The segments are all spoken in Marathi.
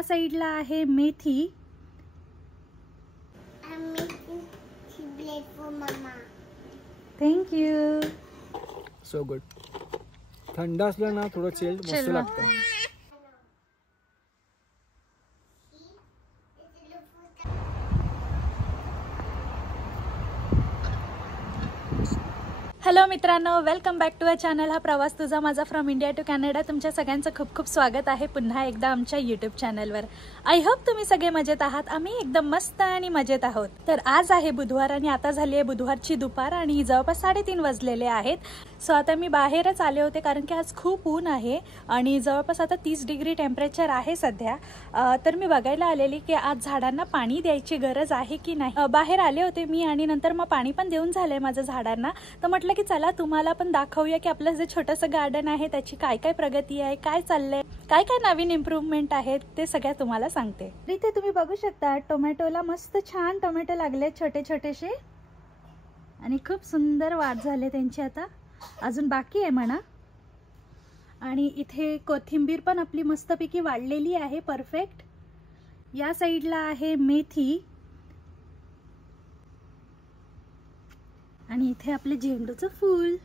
या साईडला आहे मेथी। Thank you. So good. थंड असलं ना थोडं चिल्ड मस्त लागतं। हॅलो मित्रांनो, welcome back to a channel. हा प्रवास तुझा माझा फ्रॉम इंडिया टू कॅनडा। तुमच्या सगळ्यांचं खूप खूप स्वागत आहे पुन्हा एकदा आमच्या यूट्यूब चॅनलवर। आय होप तुम्ही सगळे मजेत आहात। आम्ही एकदम मस्त आणि मजेत आहोत। तर आज आहे बुधवार आणि आता झाली आहे बुधवारची दुपार आणि जवळपास 3:30 वाजलेले आहेत। सो आता मी बाहेरच आले होते कारण की आज खूप ऊन आहे आणि जवळपास आता 30 डिग्री टेम्परेचर आहे सध्या। तर मी बघायला आलेली की आज झाडांना पाणी द्यायची गरज आहे की नाही। बाहेर आले होते मी आणि नंतर मग पाणी पण देऊन झालंय माझ्या झाडांना। तर म्हटलं की चला तुम्हाला पण दाखवूया की आपलं जे छोटंसं गार्डन आहे त्याची काय काय प्रगती आहे, काय चाललंय, काय काय नवीन इम्प्रूव्हमेंट आहेत ते सगळ्या तुम्हाला सांगते। इथे तुम्ही बघू शकता टोमॅटोला मस्त छान टोमॅटो लागले छोटे छोटेसे आणि खूप सुंदर वाढ झाले त्यांची। आता अजून बाकी आहे म्हणा। आणि इथे कोथिंबीर पण आपली मस्तपैकी वाढलेली आहे परफेक्ट। या साईडला आहे मेथी आणि इथे आपले झेंडूचं फूल।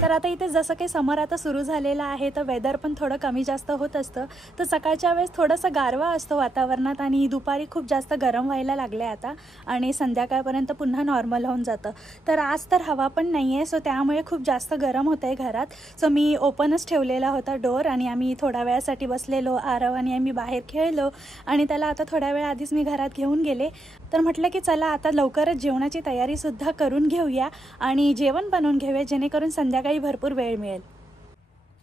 तर आता इथे जसं काही समर आता सुरू झालेलं आहे तर वेदर पण थोडं कमी जास्त होत असतं। तर सकाळच्या वेळेस थोडंसं गारवा असतो वातावरणात आणि दुपारी खूप जास्त गरम व्हायला लागले आता आणि संध्याकाळपर्यंत पुन्हा नॉर्मल होऊन जातं। तर आज तर हवा पण नाही आहे, सो त्यामुळे खूप जास्त गरम होतं आहे घरात। सो मी ओपनच ठेवलेला होता डोअर आणि आम्ही थोड्या वेळासाठी बसलेलो आरव आणि आम्ही बाहेर खेळलो आणि त्याला आता थोड्या वेळ आधीच मी घरात घेऊन गेले। तर म्हटलं की चला आता लवकरच जेवणाची तयारीसुद्धा करून घेऊया आणि जेवण बनवून घेऊया जेणेकरून संध्याकाळी भरपूर वेळ मिळेल।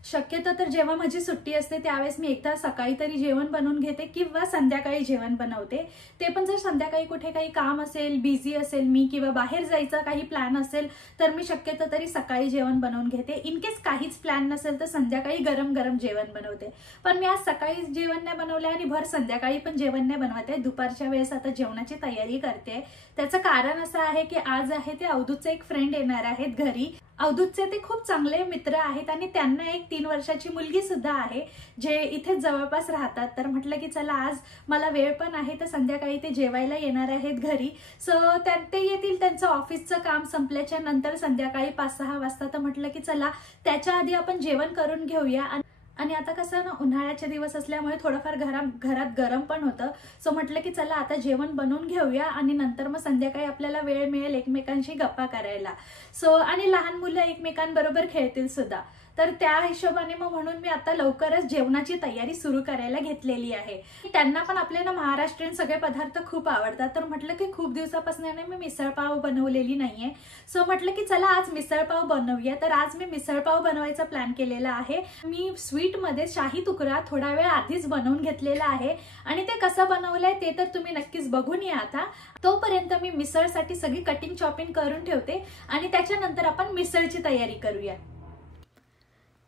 शक्यतो तर जेव्हा माझी सुट्टी असते त्यावेळेस मी एकदा सकाळी तरी जेवण बनवून घेते किंवा संध्याकाळी जेवण बनवते। ते पण जर संध्याकाळी कुठे काही काम असेल, बिझी असेल मी किंवा बाहेर जायचा काही प्लॅन असेल तर मी शक्यतो तरी सकाळी जेवण बनवून घेते। इन केस काहीच प्लॅन नसेल तर संध्याकाळी गरम गरम जेवण बनवते। पण मी आज सकाळी जेवण नाही बनवले आणि भर संध्याकाळी पण जेवण नाही बनवते। दुपारच्या वेळेस आता जेवणाची तयारी करते। त्याचं कारण असं आहे की आज आहे ते अवधूतचे एक फ्रेंड येणार आहेत घरी। अवधूतचे ते खूप चांगले मित्र आहेत आणि त्यांना एक 3 वर्षाची मुलगी सुद्धा आहे जे इथे जवळपास राहतात। तर म्हटलं की चला आज मला वेळ पण आहे तर संध्याकाळी ते जेवायला येणार आहेत घरी। सो ते येतील त्यांचं ऑफिसचं काम संपल्याच्या नंतर संध्याकाळी 5-6 वाजता। तर म्हटलं की चला त्याच्या आधी आपण जेवण करून घेऊया। आणि आता कसं ना उन्हाळ्याचे दिवस असल्यामुळे थोडंफार घरात गरम पण होतं। सो म्हटलं की चला आता जेवण बनवून घेऊया आणि नंतर मग संध्याकाळी आपल्याला वेळ मिळेल एकमेकांशी गप्पा करायला। सो आणि लहान मुलं एकमेकांबरोबर खेळतील सुद्धा। तर त्या हिशोबाने मग म्हणून मी आता लवकरच जेवणाची तयारी सुरू करायला घेतलेली आहे। त्यांना पण आपले ना महाराष्ट्रीयन सगळे पदार्थ खूप आवडतात। तर म्हटलं की खूप दिवसापासून मी मिसळपाव बनवलेली नाहीये। सो म्हटलं की चला आज मिसळपाव बनवूया। तर आज मी मिसळपाव बनवायचा प्लॅन केलेला आहे। मी स्वीट मध्ये शाही तुकडा थोडा वेळ आधीच बनवून घेतलेला आहे आणि ते कसं बनवलंय ते तर तुम्ही नक्कीच बघून या। आता तोपर्यंत मी मिसळसाठी सगळी कटिंग चॉपिंग करून ठेवते आणि त्याच्यानंतर आपण मिसळची तयारी करूया।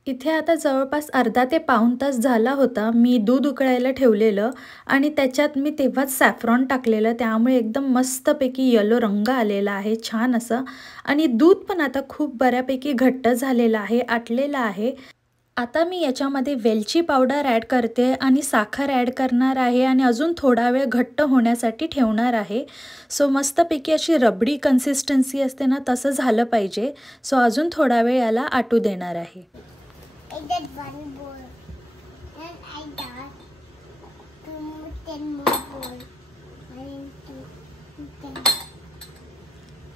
इथे आता जवळपास अर्धा ते पाऊण तास झाला होता मी दूध उकळायला ठेवलेलं आणि त्याच्यात मी तेव्हाच सॅफ्रॉन टाकलेलं, त्यामुळे एकदम मस्तपैकी येलो रंग आलेला आहे छान असं। आणि दूध पण आता खूप बऱ्यापैकी घट्ट झालेलं आहे, आटलेलं आहे। आता मी याच्यामध्ये वेलची पावडर ॲड करते आणि साखर ॲड करणार आहे आणि अजून थोडा वेळ घट्ट होण्यासाठी ठेवणार आहे। सो मस्तपैकी अशी रबडी कन्सिस्टन्सी असते ना तसं झालं पाहिजे। सो अजून थोडा वेळ याला आटू देणार आहे।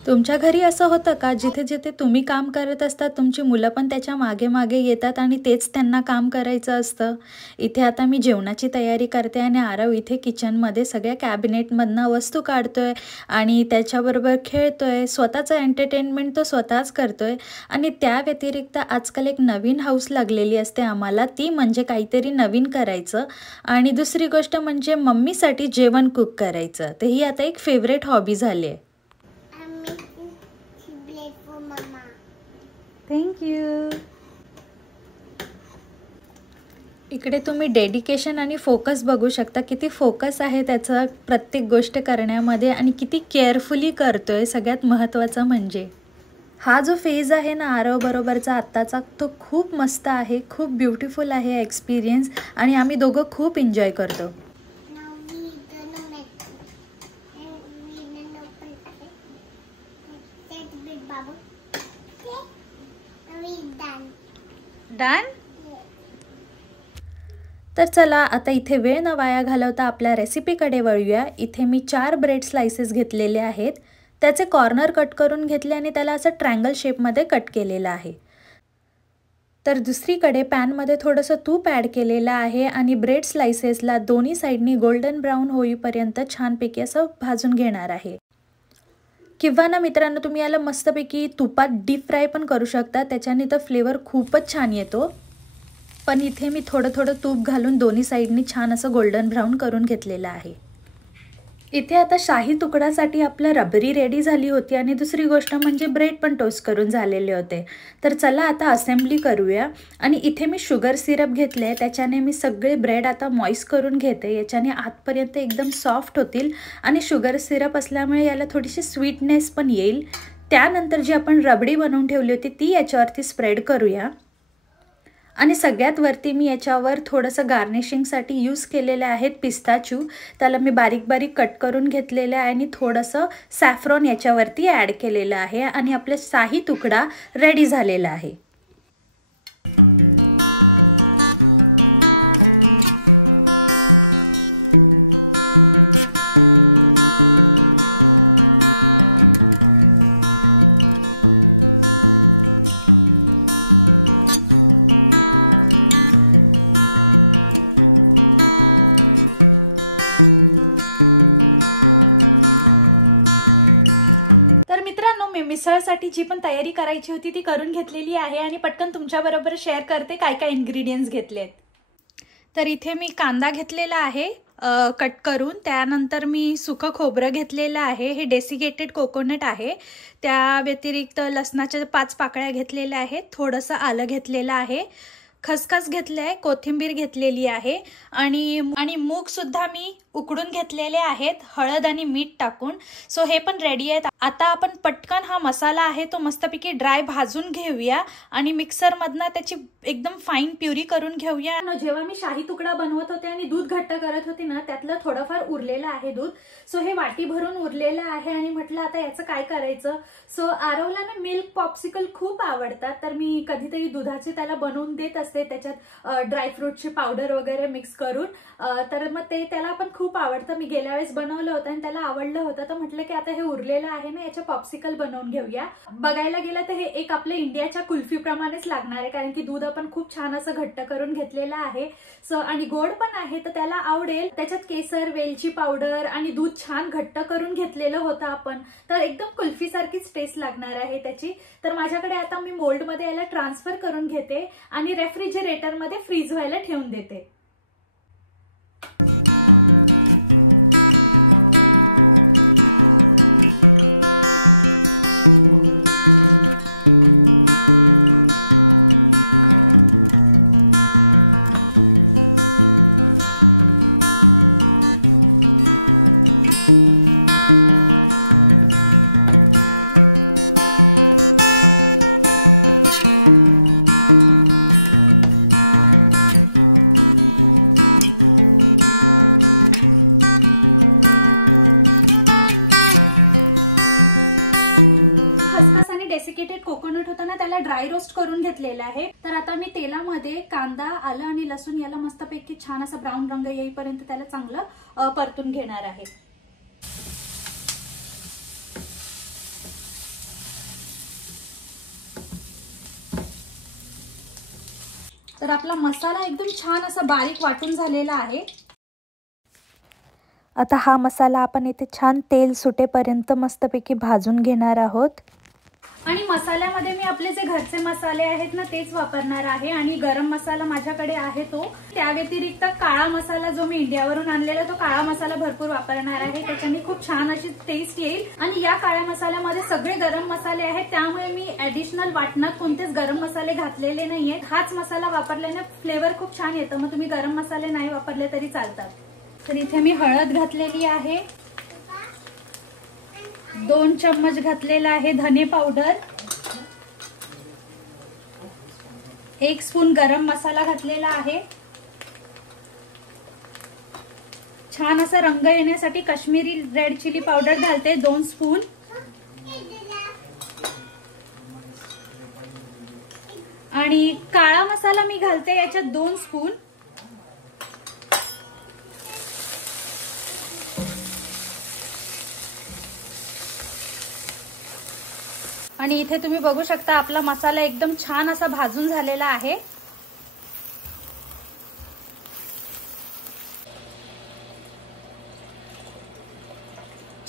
तुमच्या घरी असं होतं का जिथे जिथे तुम्ही काम करत असता तुमची मुलं पण त्याच्या मागे मागे येतात आणि तेच त्यांना काम करायचं असतं? इथे आता मी जेवणाची तयारी करते आणि आरव इथे किचनमध्ये सगळ्या कॅबिनेटमधनं वस्तू काढतोय आणि त्याच्याबरोबर खेळतोय। स्वतःचं एंटरटेनमेंट तो स्वतःच करतोय। आणि त्या व्यतिरिक्त आजकाल एक नवीन हौस लागलेली असते आम्हाला, ती म्हणजे काहीतरी नवीन करायचं आणि दुसरी गोष्ट म्हणजे मम्मीसाठी जेवण कुक करायचं। तर ही आता एक फेवरेट हॉबी झाली आहे। Thank you. इकडे तुम्ही डेडिकेशन आणि फोकस बघू शकता, किती फोकस आहे त्याचं प्रत्येक गोष्ट करण्यामध्ये आणि किती केअरफुली करतोय. सगळ्यात महत्त्वाचं म्हणजे हा जो फेज आहे ना आरव बरोबरचा आत्ताचा, तो खूप मस्त आहे, खूप ब्युटिफुल आहे एक्सपिरियन्स आणि आम्ही दोघं खूप एन्जॉय करतो. डन. तर चला आता इथे वेळ न वाया घालवता आपल्या रेसिपीकडे वळूया. इथे मी 4 ब्रेड स्लाइसेस घेतलेले आहेत. त्याचे कॉर्नर कट करून घेतले आणि त्याला असं ट्रायंगल शेपमध्ये कट केलेलं आहे. तर दुसरीकडे पॅनमध्ये थोडंसं तूप ॲड केलेलं आहे आणि ब्रेड स्लाइसेसला दोन्ही साईडनी गोल्डन ब्राऊन होईपर्यंत छानपैकी असं भाजून घेणार आहे. किंवा ना मित्रांनो, तुम्ही याला मस्तपैकी तुपात डीप फ्राय पण करू शकता, त्याच्याने तर फ्लेवर खूपच छान येतो. पण इथे मी थोडं तूप घालून दोन्ही साईडनी छान असं गोल्डन ब्राऊन करून घेतलेलं आहे. इथे आता शाही तुकडासाठी आपलं रबरी रेडी झाली होती आणि दुसरी गोष्ट म्हणजे ब्रेड पण टोस्ट करून झालेले होते. तर चला आता असेंब्ली करूया. आणि इथे मी शुगर सिरप घेतले आहे, त्याच्याने मी सगळे ब्रेड आता मॉइस्ट करून घेते. याच्याने आतपर्यंत एकदम सॉफ्ट होतील आणि शुगर सिरप असल्यामुळे याला थोडीशी स्वीटनेस पण येईल. त्यानंतर जी आपण रबडी बनवून ठेवली होती ती याच्यावरती स्प्रेड करूया. आणि सगळ्यात वरती मी याच्यावर थोडंसं गार्निशिंगसाठी यूज केलेले आहेत पिस्ताचू. त्याला मी बारीक बारीक कट करून घेतलेलं आहे आणि थोडंसं सॅफ्रॉन याच्यावरती ॲड केलेलं आहे आणि आपलं शाही तुकडा रेडी झालेला आहे. तर मित्रांनो, मी मिसळसाठी जी पण तयारी करायची होती ती करून घेतलेली आहे आणि पटकन तुमच्याबरोबर शेअर करते काय काय इन्ग्रेडियंट्स घेतलेत. तर इथे मी कांदा घेतलेला आहे कट करून. त्यानंतर मी सुकं खोबरं घेतलेलं आहे, हे डेसिकेटेड कोकोनट आहे. त्या व्यतिरिक्त लसणाच्या 5 पाकळ्या घेतलेल्या आहेत, थोडंसं आलं घेतलेलं आहे, खसखस घेतले आहे, कोथिंबीर घेतलेली आहे आणि मूग सुद्धा मी उकडून घेतलेले आहेत हळद आणि मीठ टाकून. सो हे पण रेडी आहेत. आता आपण पटकन हा मसाला आहे तो मस्तपैकी ड्राय भाजून घेऊया आणि मिक्सरमधनं त्याची एकदम फाईन प्युरी करून घेऊया. जेव्हा मी शाही तुकडा बनवत होते आणि दूध घट्ट करत होते ना, त्यातलं थोडंफार उरलेलं आहे दूध. सो हे वाटी भरून उरलेलं आहे आणि म्हटलं आता याचं काय करायचं. सो आरवला ना मिल्क पॉप्सिकल खूप आवडतात, तर मी कधीतरी दुधाचे त्याला बनवून देत असते, त्याच्यात ड्रायफ्रूटची पावडर वगैरे मिक्स करून. तर मग ते त्याला पण खूप आवडतं. मी गेल्या वेळेस बनवलं होतं आणि त्याला आवडलं होतं, तर म्हटलं की आता हे उरलेलं आहे ना, याच्या पॉप्सिकल बनवून घेऊया. बघायला गेलं तर हे एक आपल्या इंडियाच्या कुल्फी प्रमाणेच लागणार आहे, कारण की दूध आपण खूप छान असं घट्ट करून घेतलेलं आहे. सो आणि गोड पण आहे, तर त्याला आवडेल. त्याच्यात केसर, वेलची पावडर आणि दूध छान घट्ट करून घेतलेलं होतं आपण, तर एकदम कुल्फी सारखीच टेस्ट लागणार आहे त्याची. तर माझ्याकडे आता मी मोल्डमध्ये याला ट्रान्सफर करून घेते आणि रेफ्रिजरेटरमध्ये फ्रीज व्हायला ठेवून देते. डेसिकेटेड कोकोनट होता ना, त्याला ड्राय रोस्ट करून घेतलेला आहे. तर आता मी तेलामध्ये कांदा, आलं आणि लसूण याला मस्तपैकी छान असा ब्राऊन रंग येईपर्यंत त्याला चांगलं परतून घेणार आहे. तर आपला मसाला एकदम छान असा बारीक वाटून झालेला आहे. आता हा मसाला आपण इथे छान तेल सुटेपर्यंत मस्तपैकी भाजून घेणार आहोत. आणि मसाल्यामध्ये मी आपले जे घरचे मसाले आहेत ना तेच वापरणार आहे आणि गरम मसाला माझ्याकडे आहे तो. त्या व्यतिरिक्त काळा मसाला जो मी इंडियावरून आणलेला तो काळा मसाला भरपूर वापरणार आहे. त्याच्याने खूप छान अशी टेस्ट येईल. आणि या काळ्या मसाल्यामध्ये सगळे गरम मसाले आहेत, त्यामुळे मी ऍडिशनल वाटणात कोणतेच गरम मसाले घातलेले नाहीये. हाच मसाला वापरल्याने फ्लेवर खूप छान येतं. मग तुम्ही गरम मसाले नाही वापरले तरी चालतात. तर इथे मी हळद घातलेली आहे, 2 चम्मच घातलेला आहे धने पावडर, 1 स्पून गरम मसाला घातलेला आहे. छान असा रंग येण्यासाठी काश्मीरी रेड चिली पावडर घालते 2 स्पून. आणि काळा मसाला मी घालते याच्यात 2 स्पून. आणि इथे तुम्ही बघू शकता आपला मसाला एकदम छान असा भाजून झालेला आहे.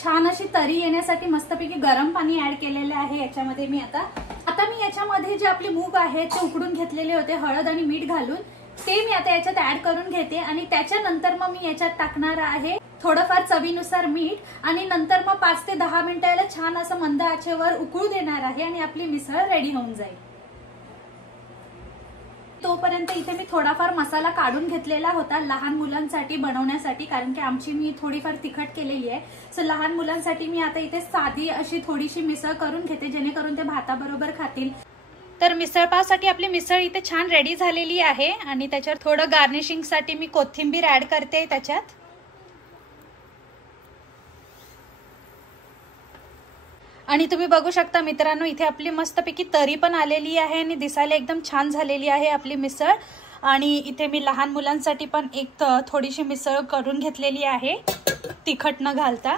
छान अशी तरी येण्यासाठी मस्तपैकी गरम पाणी ऍड केलेले आहे याच्यामध्ये मी. आता मी याच्यामध्ये जे आपले मूग आहेत ते उकडून घेतलेले होते हळद आणि मीठ घालून, ते मी आता याच्यात ऍड करून घेते. आणि त्याच्यानंतर मग मी याच्यात टाकणार आहे थोडंफार चवीनुसार मीठ. आणि नंतर मग 5 ते 10 मिनिटाला छान असं मंद आचेवर उकळू देणार आहे आणि आपली मिसळ रेडी होऊन जाईल. तोपर्यंत इथे मी थोडाफार मसाला काढून घेतलेला होता लहान मुलांसाठी बनवण्यासाठी, कारण की आमची मी थोडीफार तिखट केलेली आहे. सो लहान मुलांसाठी मी आता इथे साधी अशी थोडीशी मिसळ करून घेते, जेणेकरून ते भाताबरोबर खातील. तर मिसळपावसाठी आपली मिसळ इथे छान रेडी झालेली आहे. आणि त्याच्यावर थोडं गार्निशिंगसाठी मी कोथिंबीर ऍड करते त्याच्यात. आणि तुम्ही बघू शकता मित्रांनो, इथे आपली मस्तपैकी तरी पण आलेली आहे आणि दिसायला एकदम छान झालेली आहे आपली मिसळ. आणि इथे मी लहान मुलांसाठी पण एक थोडीशी मिसळ करून घेतलेली आहे तिखट न घालता.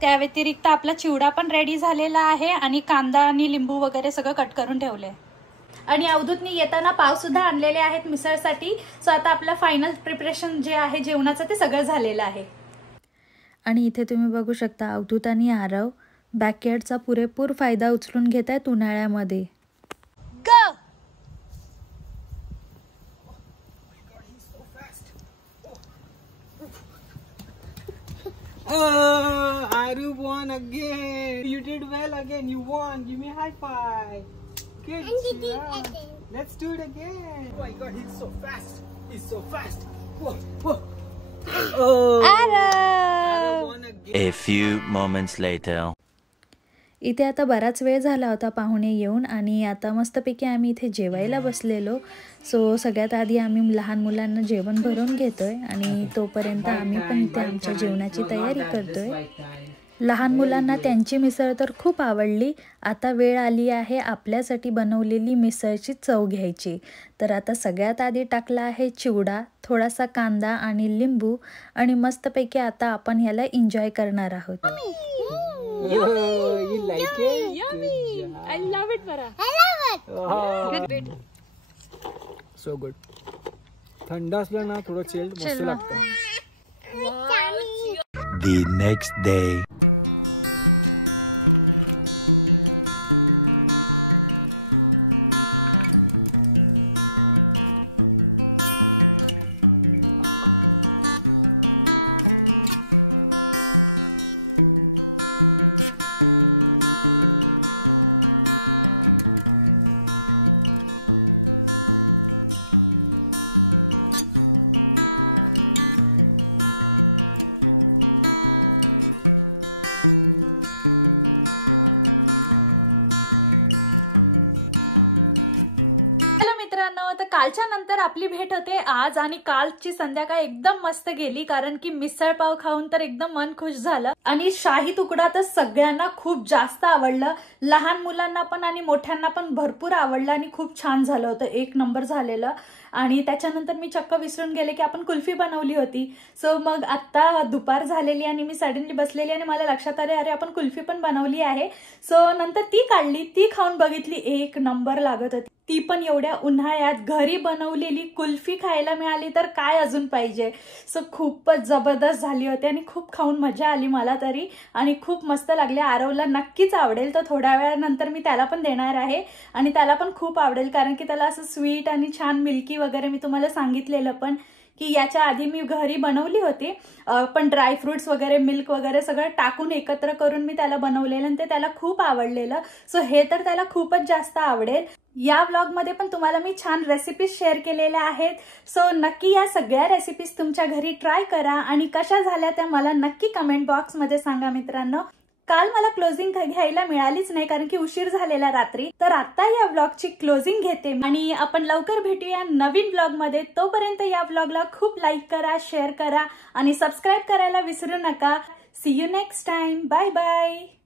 त्या व्यतिरिक्त आपला चिवडा पण रेडी झालेला आहे आणि कांदा आणि लिंबू वगैरे सगळं कट करून ठेवले. आणि अवधूतनी येताना पाव सुद्धा आणलेले आहेत मिसळसाठी. सो आता आपलं फायनल प्रिपरेशन जे आहे जेवणाचं ते सगळं झालेलं आहे. आणि इथे तुम्ही बघू शकता अवधूत आणि आरव बॅकयार्डचा पुरेपूर फायदा उचलून घेत आहेत उन्हाळ्यामध्ये. Aru won again. You did well again. You won. Give me a high five. Good job. Let's do it again. Oh my God, he's so fast. He's so fast. Whoa, whoa. Oh. Aru won again. A few moments later. इथे आता बराच वेळ झाला होता पाहुणे येऊन आणि आता मस्तपैकी आम्ही इथे जेवायला बसलेलो. सो सगळ्यात आधी आम्ही लहान मुलांना जेवण भरून घेतोय आणि तोपर्यंत आम्ही पण इथे आमच्या जेवणाची तयारी करतोय. लहान मुलांना त्यांची मिसळ तर खूप आवडली. आता वेळ आली आहे आपल्यासाठी बनवलेली मिसळची चव घ्यायची. तर आता सगळ्यात आधी टाकला आहे चिवडा, थोडासा कांदा आणि लिंबू आणि मस्तपैकी आता आपण ह्याला एन्जॉय करणार आहोत. Oh, you like it? Yummy! I love it, Bara. I love it. Oh, Good. so good. थंड असलं ना थोडं चिल्ड मस्त लागतं. The next day. मित्रांनो, तर कालच्या नंतर आपली भेट होते आज. आणि कालची संध्याकाळ एकदम मस्त गेली, कारण की मिसळ पाव खाऊन तर एकदम मन खुश झालं. आणि शाही तुकडा तर सगळ्यांना खूप जास्त आवडलं, लहान मुलांना पण आणि मोठ्यांना पण भरपूर आवडलं आणि खूप छान झालं होतं, एक नंबर झालेलं. आणि त्याच्यानंतर मी चक्क विसरून गेले की आपण कुल्फी बनवली होती. सो मग आत्ता दुपार झालेली आणि मी सडनली बसलेली आणि मला लक्षात आले अरे आपण कुल्फी पण बनवली आहे. सो नंतर ती काढली, ती खाऊन बघितली, एक नंबर लागत होती. ती पण एवढ्या उन्हाळ्यात घरी बनवलेली कुल्फी खायला मिळाली तर काय अजून पाहिजे. सो खूपच जबरदस्त झाली होती आणि खूप खाऊन मजा आली मला तरी आणि खूप मस्त लागले. आरवला नक्कीच आवडेल, तर थोड्या वेळानंतर मी त्याला पण देणार आहे आणि त्याला पण खूप आवडेल कारण की त्याला असं स्वीट आणि छान मिल्की वगैरे मी तुम्हाला सांगितलेलं पण की याच्या आधी मी घरी बनवली होती, पण ड्रायफ्रुट्स वगैरे मिल्क वगैरे सगळं टाकून एकत्र करून मी त्याला बनवलेलं आणि ते त्याला खूप आवडलेलं. सो हे तर त्याला खूपच जास्त आवडेल. या व्लॉगमध्ये पण तुम्हाला मी छान रेसिपीज शेअर केलेल्या आहेत. सो नक्की या सगळ्या रेसिपीज तुमच्या घरी ट्राय करा आणि कशा झाल्या त्या मला नक्की कमेंट बॉक्समध्ये सांगा मित्रांनो. काल मला क्लोजिंग घ्यायला मिळालीच नाही कारण की उशीर झालेला रात्री, तर आता या व्लॉगची क्लोजिंग घेते आणि आपण लवकर भेटूया नवीन व्लॉग मध्ये. तोपर्यंत या व्लॉगला खूप लाईक करा, शेअर करा आणि सबस्क्राईब करायला विसरू नका. See you next time. Bye bye.